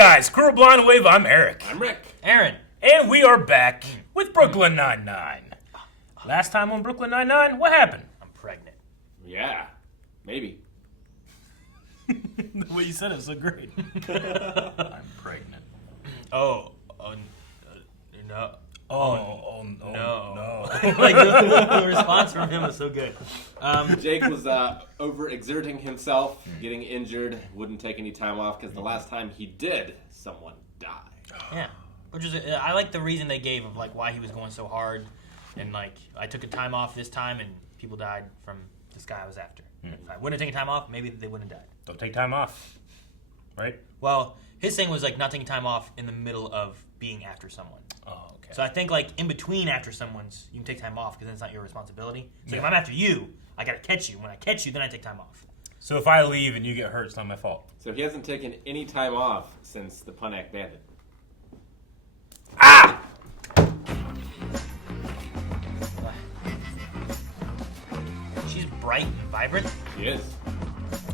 guys, Crew Blind Wave, I'm Eric. I'm Rick. Aaron. And we are back with Brooklyn Nine-Nine. Last time on Brooklyn Nine-Nine, what happened? I'm pregnant. Yeah, maybe. The way you said it was so great. I'm pregnant. No. No. Like the response from him was so good. Jake was overexerting himself, getting injured, wouldn't take any time off because the last time he did, someone died. Yeah, which is I like the reason they gave of like why he was going so hard, and like I took a time off this time and people died from this guy I was after. If I wouldn't have taken time off, maybe they wouldn't have died. Don't take time off, right? Well, his thing was like not taking time off in the middle of being after someone. Oh, okay. So I think like in between after someone's, you can take time off because then it's not your responsibility. So if I'm after you, I gotta catch you. When I catch you, then I take time off. So if I leave and you get hurt, it's not my fault. So he hasn't taken any time off since the Punnak Bandit. Ah! She's bright and vibrant. He is.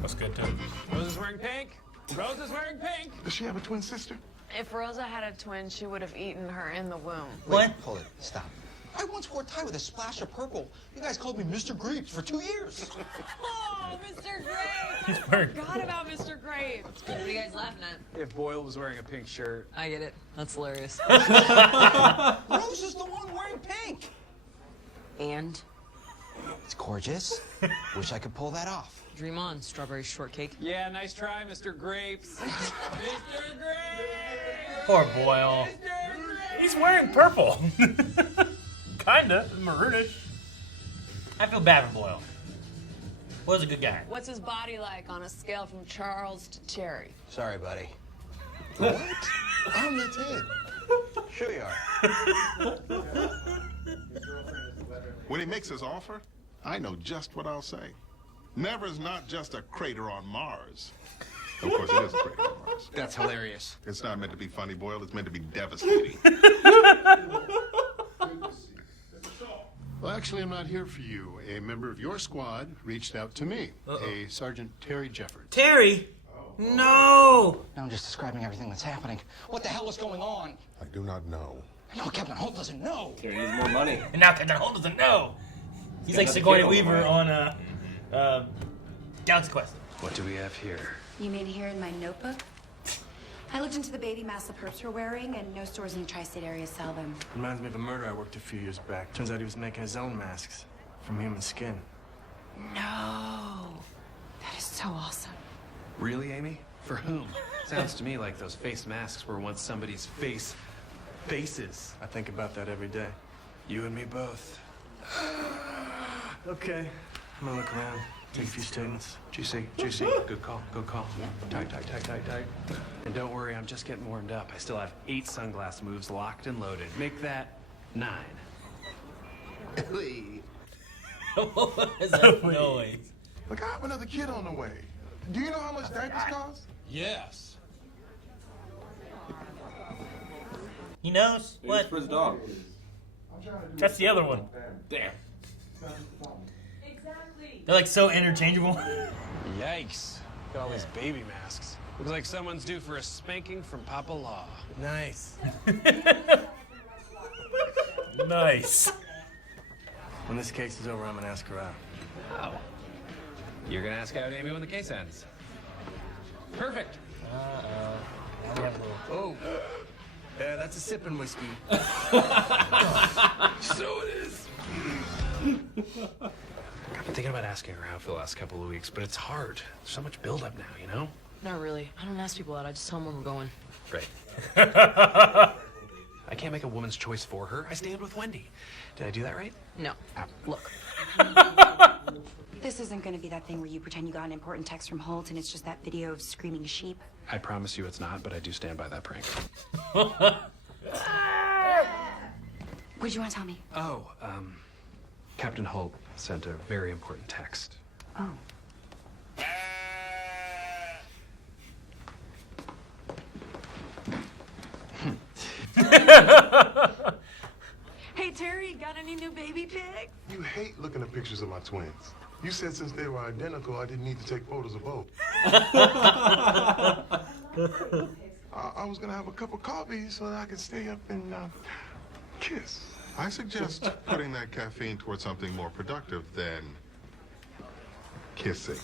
That's good too. Rose is wearing pink. Rose is wearing pink. Does she have a twin sister? If Rosa had a twin, she would have eaten her in the womb. What? Hold it. Stop. I once wore a tie with a splash of purple. You guys called me Mr. Grapes for 2 years. Oh, Mr. Graves! He's I wearing- forgot about Mr. Graves. What are you guys laughing at? If Boyle was wearing a pink shirt. I get it. That's hilarious. Rose is the one wearing pink. And? It's gorgeous. Wish I could pull that off. Dream on, strawberry shortcake. Yeah, nice try, Mr. Grapes. Mr. Grapes! Poor Boyle. He's wearing purple. Kinda. Maroonish. I feel bad for Boyle. Boyle's a good guy. What's his body like on a scale from Charles to Cherry? Sorry, buddy. What? I'm the 10. Sure you are. When he makes his offer, I know just what I'll say. Never's not just a crater on Mars. Of course, it is a crater on Mars. That's hilarious. It's not meant to be funny, Boyle. It's meant to be devastating. Well, actually, I'm not here for you. A member of your squad reached out to me, a Sergeant Terry Jefford. Terry? No! Now I'm just describing everything that's happening. What the hell is going on? I do not know. No, Captain Holt doesn't know. Terry needs more money. And now Captain Holt doesn't know. He's got like another Sigourney kid on the Weaver way. on Galaxy Quest. What do we have here? You mean here in my notebook? I looked into the baby masks the perps were wearing, and no stores in the tri-state area sell them. Reminds me of a murder I worked a few years back. Turns out he was making his own masks from human skin. No. That is so awesome. Really, Amy? For whom? Sounds to me like those face masks were once somebody's faces. I think about that every day. You and me both. Okay, I'm gonna look around, take a few statements. Juicy. Good call. Tight. And don't worry, I'm just getting warmed up. I still have 8 sunglass moves locked and loaded. Make that 9. What is that noise? Look, I have another kid on the way. Do you know how much diapers cost? Yes. He knows? Maybe What? it's for his dog. That's the other one. Damn. They're like so interchangeable. Yikes. Got all these baby masks. Looks like someone's due for a spanking from Papa Law. Nice. Nice. When this case is over, I'm gonna ask her out. Oh. You're gonna ask out Amy when the case ends. Perfect. We have a little... Oh. Yeah, that's a sipping whiskey. So it is. I've been thinking about asking her out for the last couple of weeks, but it's hard. There's so much buildup now, you know? Not really. I don't ask people out. I just tell them where we're going. Right. I can't make a woman's choice for her. I stand with Wendy. Did I do that right? No. Look. This isn't going to be that thing where you pretend you got an important text from Holt and it's just that video of screaming sheep. I promise you it's not, but I do stand by that prank. What'd you want to tell me? Oh, Captain Holt sent a very important text. Oh. Hey, Terry, got any new baby pics? You hate looking at pictures of my twins. You said since they were identical, I didn't need to take photos of both. I was gonna have a cup of coffee so that I could stay up and kiss. I suggest putting that caffeine towards something more productive than kissing.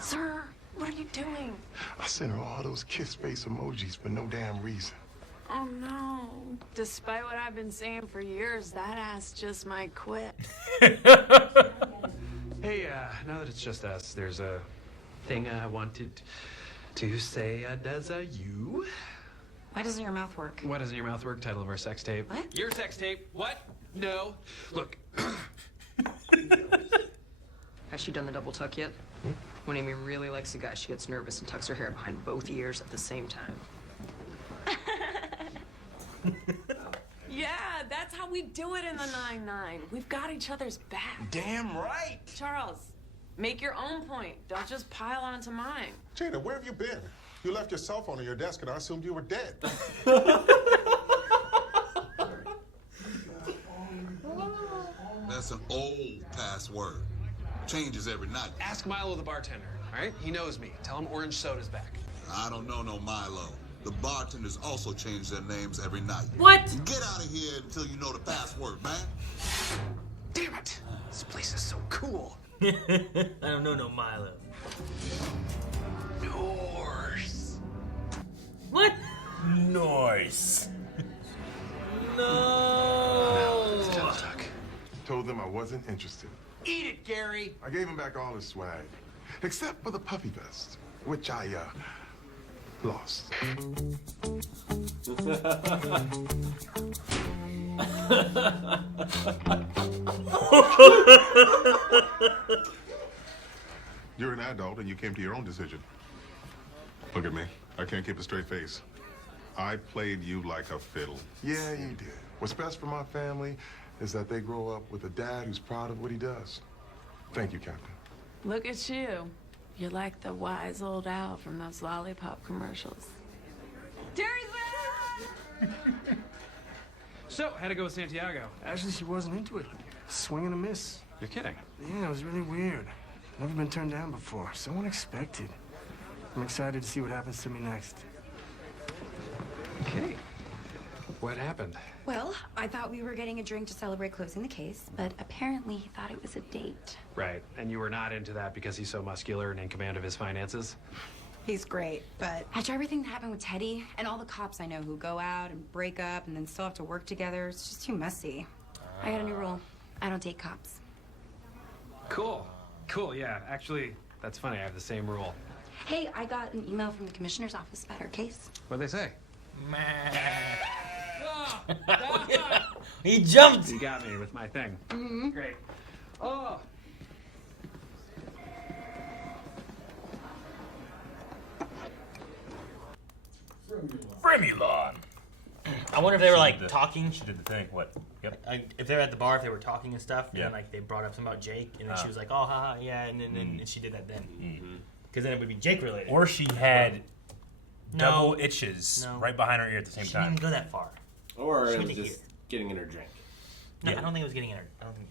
Sir, what are you doing? I sent her all those kiss face emojis for no damn reason. Oh no. Despite what I've been saying for years, that ass just might quit. Hey, now that it's just us, there's a thing I wanted to say. Does you? Why doesn't your mouth work? Why doesn't your mouth work? Title of our sex tape. What? Your sex tape. What? No. Look. Has she done the double tuck yet? When Amy really likes a guy, she gets nervous and tucks her hair behind both ears at the same time. Yeah, that's how we do it in the 9-9. We've got each other's back. Damn right. Charles, make your own point. Don't just pile onto mine. Jada, where have you been? You left your cell phone on your desk and I assumed you were dead. That's an old password. Changes every night. Ask Milo the bartender, all right? He knows me. Tell him orange soda's back. I don't know no Milo. The bartenders also change their names every night. What? Get out of here until you know the password, man. Damn it! This place is so cool. I don't know no Milo. Norse. What? Nice. No. It's a double tuck. Told them I wasn't interested. Eat it, Gary. I gave him back all his swag, except for the puffy vest, which I, lost. You're an adult and you came to your own decision. Look at me. I can't keep a straight face. I played you like a fiddle. Yeah, you did. What's best for my family is that they grow up with a dad who's proud of what he does. Thank you, Captain. Look at you. You're like the wise old owl from those lollipop commercials. Terry's back! So, how'd it go with Santiago? Actually, she wasn't into it. Swing and a miss. You're kidding. Yeah, it was really weird. Never been turned down before. So unexpected. I'm excited to see what happens to me next. Okay. What happened? Well, I thought we were getting a drink to celebrate closing the case, but apparently he thought it was a date. Right. And you were not into that because he's so muscular and in command of his finances? He's great, but after everything that happened with Teddy and all the cops I know who go out and break up and then still have to work together, it's just too messy. I got a new rule. I don't date cops. Cool. Cool, yeah. Actually, that's funny. I have the same rule. Hey, I got an email from the commissioner's office about her case. What'd they say? He jumped. You got me with my thing. Mm-hmm. Great. Oh. Fremulon. I wonder if they were like She did the- talking. She did the thing. What? Yep. If they were at the bar, if they were talking and stuff, Yeah. and like they brought up something about Jake, and then she was like, "Oh, haha, yeah," and then and she did that then, because then it would be Jake related. Or she had No. double itches No. right behind her ear at the same She time. didn't even go that far. Or She it went was to just getting in her drink. No, Yeah. I don't think it was getting in her. I don't think.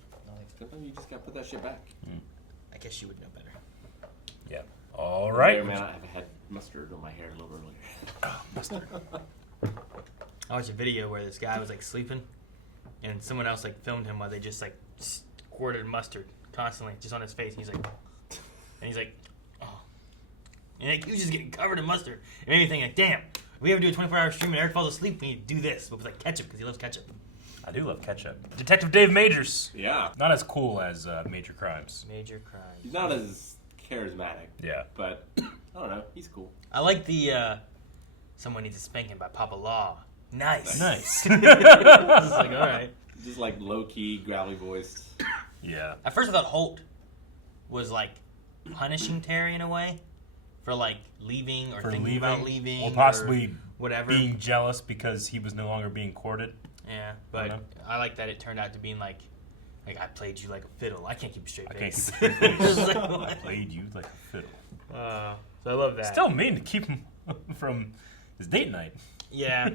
Sometimes you just gotta put that shit back. I guess she would know better. Yeah. All I right. may or may not have had mustard on my hair a little earlier. Oh, mustard. I watched a video where this guy was like sleeping, and someone else like filmed him while they just like squirted mustard constantly just on his face. And he's like, oh, and like, he was just getting covered in mustard. It made me think like, damn, if we ever do a 24-hour stream and Eric falls asleep, we need to do this, but with like ketchup because he loves ketchup. I do love ketchup. Detective Dave Majors. Yeah. Not as cool as Major Crimes. Major crimes. He's not as charismatic. Yeah. But, I don't know, he's cool. I like the Someone Needs to Spank Him by Papa Law. Nice. Nice. It's like, all right. Just like low-key, growly voiced. Yeah. At first I thought Holt was like punishing Terry in a way for like leaving or thinking about leaving. Or possibly whatever. being jealous because he was no longer being courted. Yeah, but I like that it turned out to being like I played you like a fiddle. I can't keep a straight face. I can't keep a straight face. I played you like a fiddle. So I love that. Still mean to keep him from his date night. Yeah,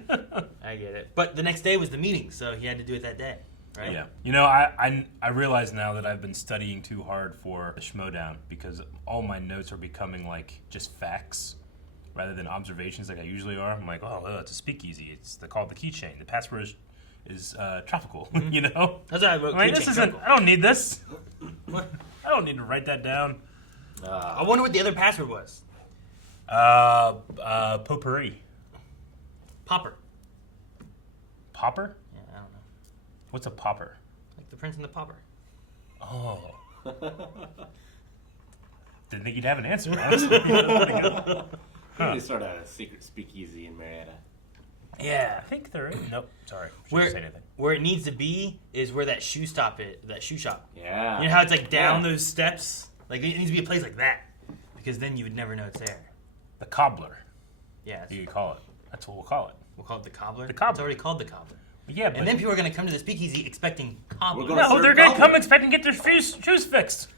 I get it. But the next day was the meeting, so he had to do it that day, right? Yeah. You know, I realize now that I've been studying too hard for the Schmodown because all my notes are becoming like just facts. rather than observations like I usually are. I'm like, oh, it's a speakeasy. They call it the keychain. The password is tropical. You know. That's why I wrote. I mean, this isn't. I don't need this. I don't need to write that down. I wonder what the other password was. Potpourri. Popper. Popper? Yeah, I don't know. What's a popper? Like the Prince and the Popper. Oh. Didn't think you'd have an answer, honestly. Maybe start a secret speakeasy in Marietta. Yeah, I think there is. Nope, sorry. Where, say anything. where it needs to be is where that shoe shop. Yeah. You know how it's like down those steps? Like it needs to be a place like that. Because then you would never know it's there. The cobbler. Yeah. You call it. That's what we'll call it. We'll call it the cobbler? The cobbler. It's already called the cobbler. Yeah, but... And then people are going to come to the speakeasy expecting cobbler. No, they're going to come expecting to get their shoes fixed.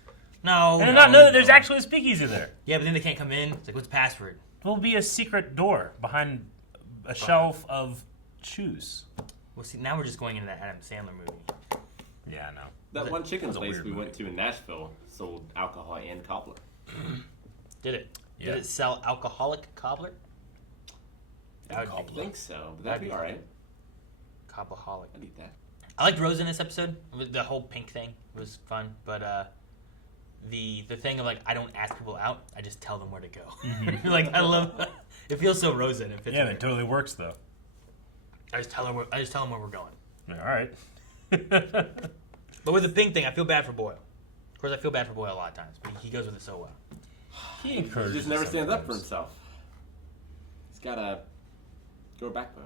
No. And not know that there's actually a speakeasy there. Yeah, but then they can't come in. It's like, what's the password? There'll be a secret door behind a shelf of shoes. Well, see, now we're just going into that Adam Sandler movie. Yeah, I know. That one chicken was a place weird we movie. went to in Nashville sold alcohol and cobbler. Did it? Yeah. Did it sell alcoholic cobbler? I think so, but that'd be all right. Cobbaholic. I'd eat that. I liked Rose in this episode. The whole pink thing was fun, but the thing of like I don't ask people out, I just tell them where to go. Mm-hmm. Like I love it. Feels so Rose in it. Fits Yeah, weird. it totally works though. I just tell them where we're going. All right. But with the pink thing, I feel bad for Boyle. Of course, I feel bad for Boyle a lot of times, but he goes with it so well. He just never stands up for himself. He's got a backbone.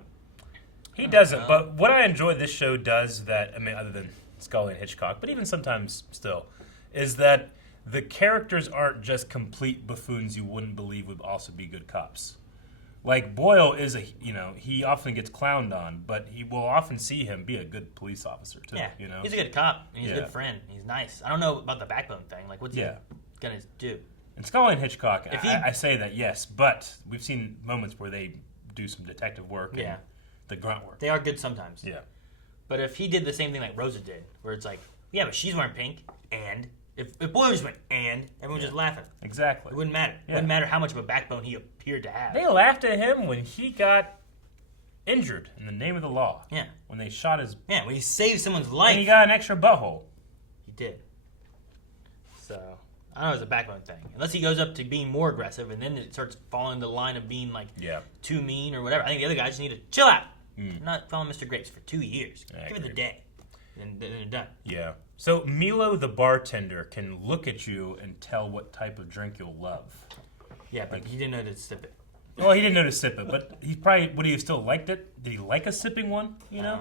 He doesn't, but what I enjoy this show does that, I mean, other than Scully and Hitchcock, but even sometimes still, is that the characters aren't just complete buffoons you wouldn't believe would also be good cops. Like, Boyle is he often gets clowned on, but he will often see him be a good police officer, too. Yeah, you know? he's a good cop, and he's a good friend. He's nice. I don't know about the backbone thing. Like, what's he gonna do? And Scully and Hitchcock, I say that, yes, but we've seen moments where they do some detective work and the grunt work. They are good sometimes. Yeah. But if he did the same thing like Rosa did, where it's like, yeah, but she's wearing pink, and if Boyle just went, and everyone was just laughing. Exactly. It wouldn't matter. It wouldn't matter how much of a backbone he appeared to have. They laughed at him when he got injured in the name of the law. Yeah. When they shot his... Yeah, when he saved someone's life. And he got an extra butthole. He did. So, I don't know, it's a backbone thing. Unless he goes up to being more aggressive, and then it starts falling the line of being, like, too mean or whatever. I think the other guys just need to chill out. You're not following Mr. Grapes for 2 years. Give it the day. And then they're done. Yeah. So Milo, the bartender, can look at you and tell what type of drink you'll love. Yeah, but he didn't know to sip it. Well, he didn't know to sip it, but he probably would he have still liked it? Did he like a sipping one? You know,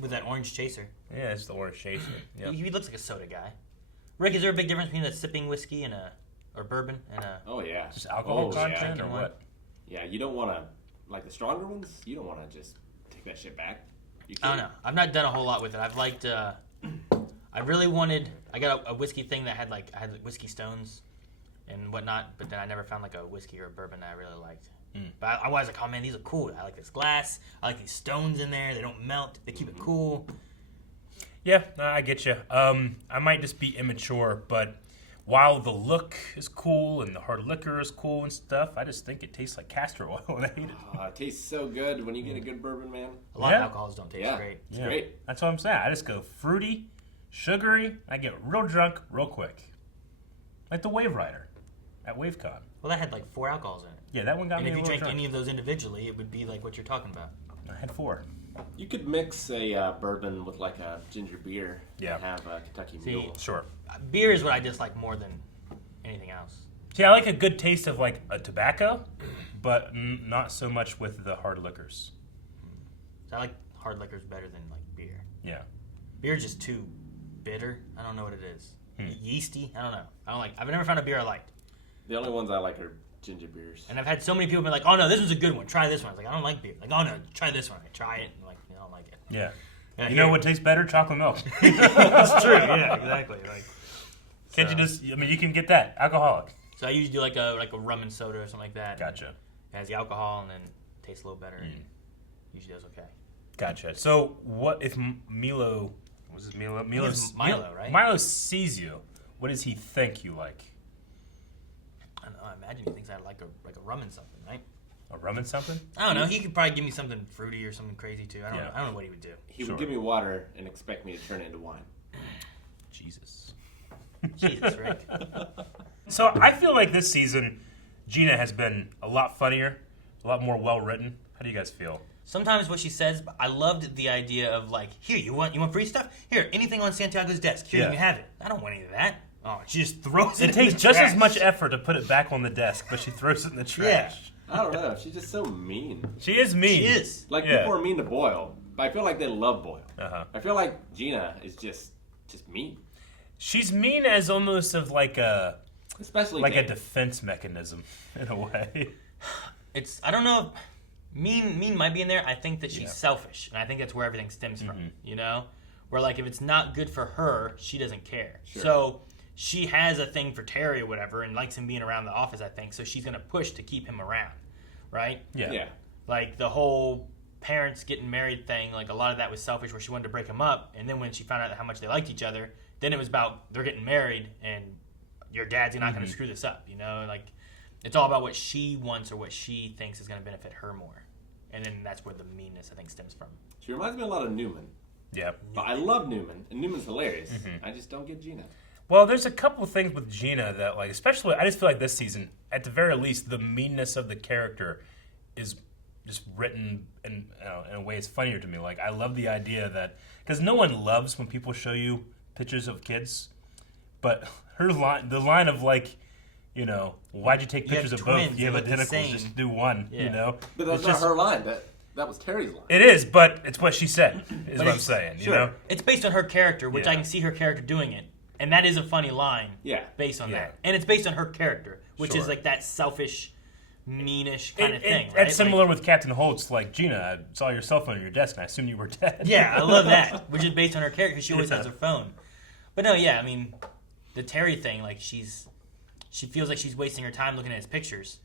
with that orange chaser. Yeah, it's the orange chaser. Yep. He looks like a soda guy. Rick, is there a big difference between a sipping whiskey and or bourbon and a? Oh yeah, just alcohol content or what? Yeah, you don't want to like the stronger ones. You don't want to just take that shit back. I don't know. I've not done a whole lot with it. I've liked. I really wanted. I got a whiskey thing that had like whiskey stones and whatnot, but then I never found like a whiskey or a bourbon that I really liked. But I was like, oh man, these are cool. I like this glass. I like these stones in there. They don't melt. They keep it cool. Yeah, I get you. I might just be immature, but while the look is cool and the hard liquor is cool and stuff, I just think it tastes like castor oil, and I hate it. It tastes so good when you get a good bourbon, man. A lot of alcohols don't taste great. It's great. That's what I'm saying. I just go fruity, sugary. I get real drunk real quick, like the Wave Rider at WaveCon. Well, that had like 4 alcohols in it. Yeah, that one got me. And if you real drank drunk. any of those individually, it would be like what you're talking about. I had 4. You could mix a bourbon with like a ginger beer and have a Kentucky Mule. Sure. Beer is what I dislike more than anything else. See, I like a good taste of like a tobacco, but not so much with the hard liquors. So I like hard liquors better than like beer. Yeah. Beer's just too bitter. I don't know what it is. Yeasty. I don't know. I've never found a beer I liked. The only ones I like are ginger beers. And I've had so many people be like, "Oh no, this was a good one. Try this one." I was like, "I don't like beer." Like, "Oh no, try this one." I try it, and like, I don't like it. Yeah. And You know what tastes better? Chocolate milk. That's true. Yeah, exactly. Like, Can't you just? I mean, you can get that alcoholic. So I usually do like a rum and soda or something like that. Gotcha. It has the alcohol and then tastes a little better and usually does okay. Gotcha. So what if Milo? Was it Milo? Milo, right? Milo sees you. What does he think you like? I don't know. I imagine he thinks I like a rum and something, right? A rum and something? I don't know. He could probably give me something fruity or something crazy too. I don't know what he would do. He would give me water and expect me to turn it into wine. Jesus. Jesus, Rick. So I feel like this season, Gina has been a lot funnier, a lot more well written. How do you guys feel? Sometimes what she says, I loved the idea of like, here, you want free stuff? Here, anything on Santiago's desk. Here, you can have it. I don't want any of that. Oh, she just throws it. It takes just as much effort to put it back on the desk, but she throws it in the trash. I don't know. She's just so mean. She is mean. She is. Like, people are mean to Boyle, but I feel like they love Boyle. Uh-huh. I feel like Gina is just mean. She's mean as almost of like a... Especially like Dave. a defense mechanism, in a way. It's, I don't know, mean might be in there. I think that she's selfish, and I think that's where everything stems from, you know? Where, like, if it's not good for her, she doesn't care. Sure. So she has a thing for Terry or whatever and likes him being around the office, I think, so she's going to push to keep him around, right? Yeah. Like, the whole parents getting married thing, like, a lot of that was selfish where she wanted to break them up, and then when she found out how much they liked each other, then it was about they're getting married, and your dad's not going to screw this up, you know? Like, it's all about what she wants or what she thinks is going to benefit her more. And then that's where the meanness, I think, stems from. She reminds me a lot of Newman. Yeah. But I love Newman, and Newman's hilarious. I just don't get Gina. Well, there's a couple of things with Gina that, like, especially, I just feel like this season, at the very least, the meanness of the character is just written in a way it's funnier to me. Like, I love the idea that, because no one loves when people show you pictures of kids, but the line of, like, you know, why'd you take pictures of both? You have identicals, just do one, you know? But that's not her line. That was Terry's line. It is, but it's what she said, is what I'm saying, you know? It's based on her character, which I can see her character doing it. And that is a funny line based on that. And it's based on her character, which is like that selfish, meanish kind of thing, right? It's similar with Captain Holtz, like, Gina, I saw your cell phone on your desk and I assumed you were dead. Yeah, I love that, which is based on her character because she always has her phone. But no, I mean, the Terry thing, like, she feels like she's wasting her time looking at his pictures.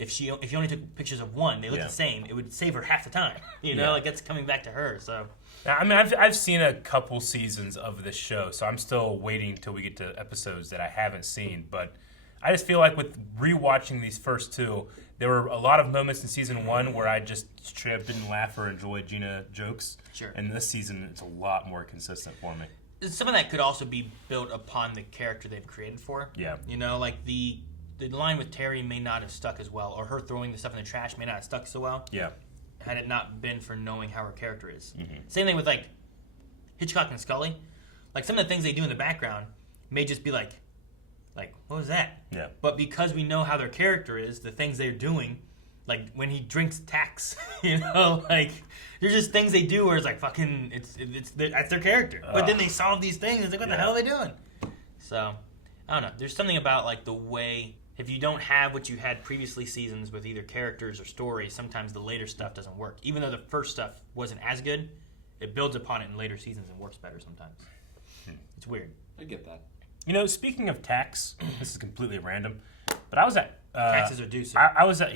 If you only took pictures of one, they look the same, it would save her half the time. You know, like, that's coming back to her, so... I mean, I've seen a couple seasons of this show, so I'm still waiting till we get to episodes that I haven't seen. But I just feel like with rewatching these first two, there were a lot of moments in season one where I just straight up didn't laugh or enjoy Gina jokes. Sure. And this season, it's a lot more consistent for me. Some of that could also be built upon the character they've created for her. Yeah. You know, like the line with Terry may not have stuck as well, or her throwing the stuff in the trash may not have stuck so well. Yeah. Had it not been for knowing how her character is. Same thing with, like, Hitchcock and Scully. Like, some of the things they do in the background may just be like, what was that? Yeah. But because we know how their character is, the things they're doing, like, when he drinks Tax, you know, like, there's just things they do where it's like, fucking, that's their character. But then they solve these things, it's like, what the hell are they doing? So, I don't know. There's something about, like, the way... If you don't have what you had previously seasons with either characters or stories, sometimes the later stuff doesn't work. Even though the first stuff wasn't as good, it builds upon it in later seasons and works better sometimes. It's weird. I get that. You know, speaking of tax, this is completely random, but I was at... Taxes are due soon. I was at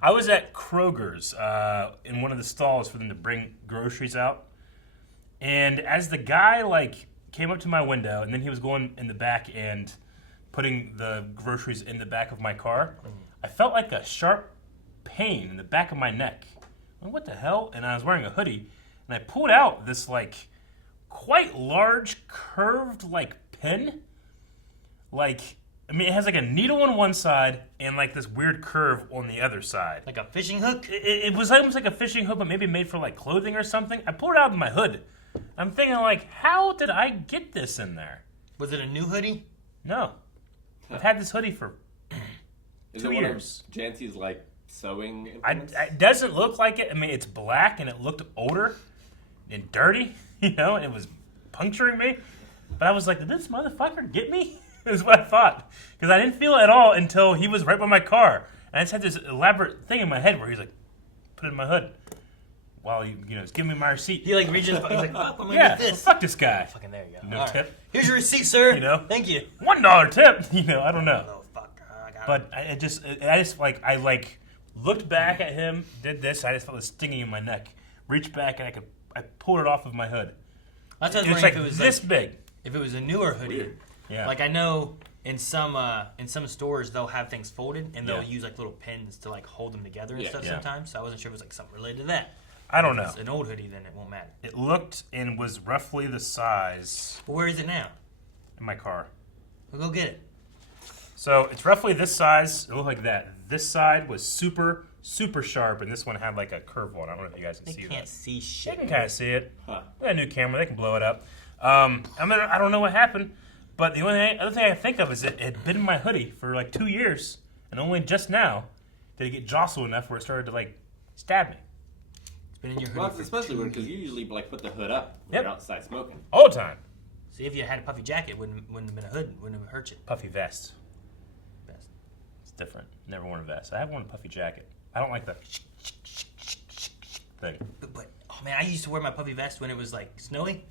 I was at Kroger's in one of the stalls for them to bring groceries out. And as the guy, like, came up to my window, and then he was going in the back and... putting the groceries in the back of my car, I felt like a sharp pain in the back of my neck. I'm like, what the hell? And I was wearing a hoodie, and I pulled out this, like, quite large, curved, like, pin. Like, I mean, it has, like, a needle on one side and, like, this weird curve on the other side. Like a fishing hook? It was almost like a fishing hook, but maybe made for, like, clothing or something. I pulled it out of my hood. I'm thinking, like, how did I get this in there? Was it a new hoodie? No. I've had this hoodie for 2 years. One of Jancy's, like, sewing implements? It doesn't look like it. I mean, it's black and it looked older and dirty, you know, and it was puncturing me. But I was like, did this motherfucker get me? Is what I thought. Because I didn't feel it at all until he was right by my car. And I just had this elaborate thing in my head where he's like, put it in my hood. While he, you know, he's giving me my receipt. He, like, reaches, he's like, fuck, I'm gonna get this. Well, fuck this guy. Fucking there you go. No all tip. Right. Here's your receipt, sir. You know? Thank you. $1 tip. You know, I don't know. Oh, fuck. I got But I just looked back at him, did this, I just felt a stinging in my neck. Reached back and I pulled it off of my hood. That's what I was It's wondering like if it was this like, big. If it was a newer hoodie. Yeah. Like, I know in some stores they'll have things folded and they'll use like little pins to like hold them together and stuff sometimes. So I wasn't sure if it was like something related to that. I don't know. If it's an old hoodie, then it won't matter. It looked and was roughly the size. But where is it now? In my car. We'll go get it. So it's roughly this size. It looked like that. This side was super, super sharp, and this one had like a curve one. I don't know if you guys can see that. They can't see shit. They can kind of see it. Huh. We got a new camera. They can blow it up. I don't know what happened, but the other thing I think of is it had been in my hoodie for like 2 years, and only just now did it get jostled enough where it started to like stab me. Been in your hoodie. Well, it's especially weird because you usually like put the hood up when you're outside smoking. All the time. See, if you had a puffy jacket, wouldn't have been a hood. Wouldn't have hurt you. Puffy vest. It's different. Never worn a vest. I have worn a puffy jacket. I don't like the thing. But oh man, I used to wear my puffy vest when it was like snowy,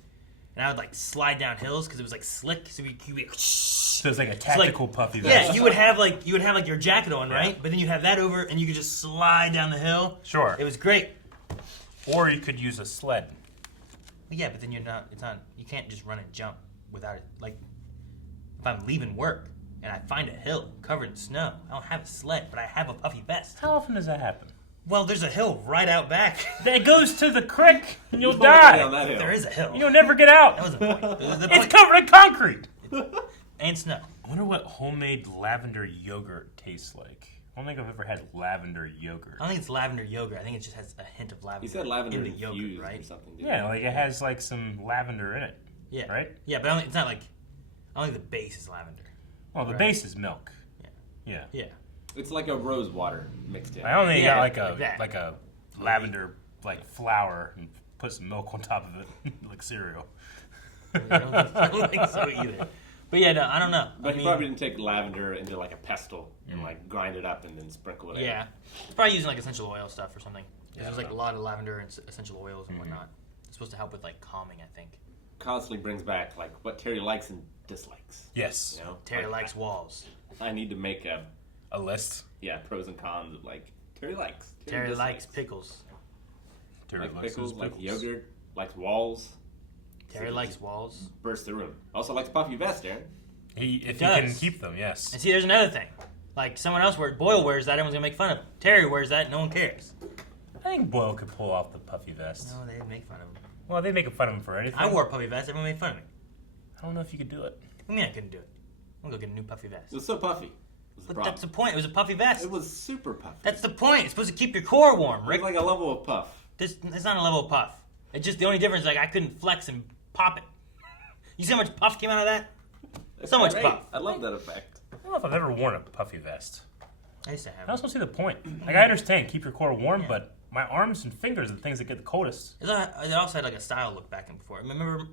and I would like slide down hills because it was like slick. So you'd be so it's like a tactical puffy vest. Yeah, you would have like your jacket on, right? But then you have that over, and you could just slide down the hill. Sure. It was great. Or you could use a sled. Yeah, but then you can't just run and jump without it. Like, if I'm leaving work and I find a hill covered in snow, I don't have a sled, but I have a puffy vest. How often does that happen? Well, there's a hill right out back. That goes to the creek and you'll die. There is a hill. You'll never get out. That was the point. It's covered in concrete. And snow. I wonder what homemade lavender yogurt tastes like. I don't think I've ever had lavender yogurt. I don't think it's lavender yogurt. I think it just has a hint of lavender. You said lavender in the yogurt, right? Or something. Yeah, like it has like some lavender in it. Yeah. Right? Yeah, but it's not like. I don't think the base is lavender. Well, the base is milk. Yeah. Yeah. It's like a rose water mixed in. I don't think you got like a lavender like flour and put some milk on top of it like cereal. I don't think so either. But yeah, no, I don't know. But he probably didn't take lavender into like a pestle and like grind it up and then sprinkle it in. Yeah. Probably using like essential oil stuff or something. There's like a lot of lavender and essential oils and whatnot. It's supposed to help with like calming, I think. Constantly brings back like what Terry likes and dislikes. Yes. You know? Terry likes walls. I need to make a list. Yeah, pros and cons of like Terry likes. Terry likes pickles. Terry likes pickles, like yogurt, likes walls. Terry likes walls. Burst the room. Also likes puffy vest, Aaron. If he can keep them, yes. And see, there's another thing. Like someone else Boyle wears that, everyone's gonna make fun of him. Terry wears that, no one cares. I think Boyle could pull off the puffy vest. No, they'd make fun of him. Well, they make fun of him for anything. I wore a puffy vest, everyone made fun of me. I don't know if you could do it. What do you mean I couldn't do it? I'm gonna go get a new puffy vest. It was so puffy. But that's the point. It was a puffy vest. It was super puffy. That's the point. It's supposed to keep your core warm, Rick. It's like a level of puff. It's not a level of puff. It's just the only difference. Like I couldn't flex and pop it. You see how much puff came out of that? So much puff. I love that effect. I don't know if I've ever worn a puffy vest. I used to have. I also see the point. Like I understand, keep your core warm, but my arms and fingers are the things that get the coldest. It also had like a style look back and before. Remember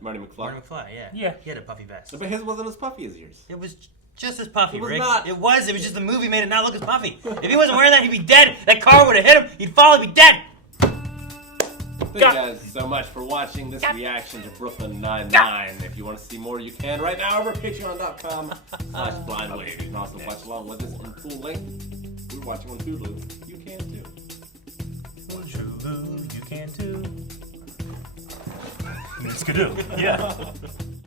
Marty McFly? Marty McFly, yeah. Yeah. He had a puffy vest. But his wasn't as puffy as yours. It was just as puffy, It was Rick. not. It was just the movie made it not look as puffy. If he wasn't wearing that, he'd be dead. That car would have hit him. He'd fall, he'd be dead. Thank you guys so much for watching this reaction to Brooklyn Nine-Nine. If you want to see more, you can right now over patreon.com/blindwave. You can also watch along with us in full length. We're watching on Hulu. You can too. Hulu, you can too. It's Skidoo. Yeah.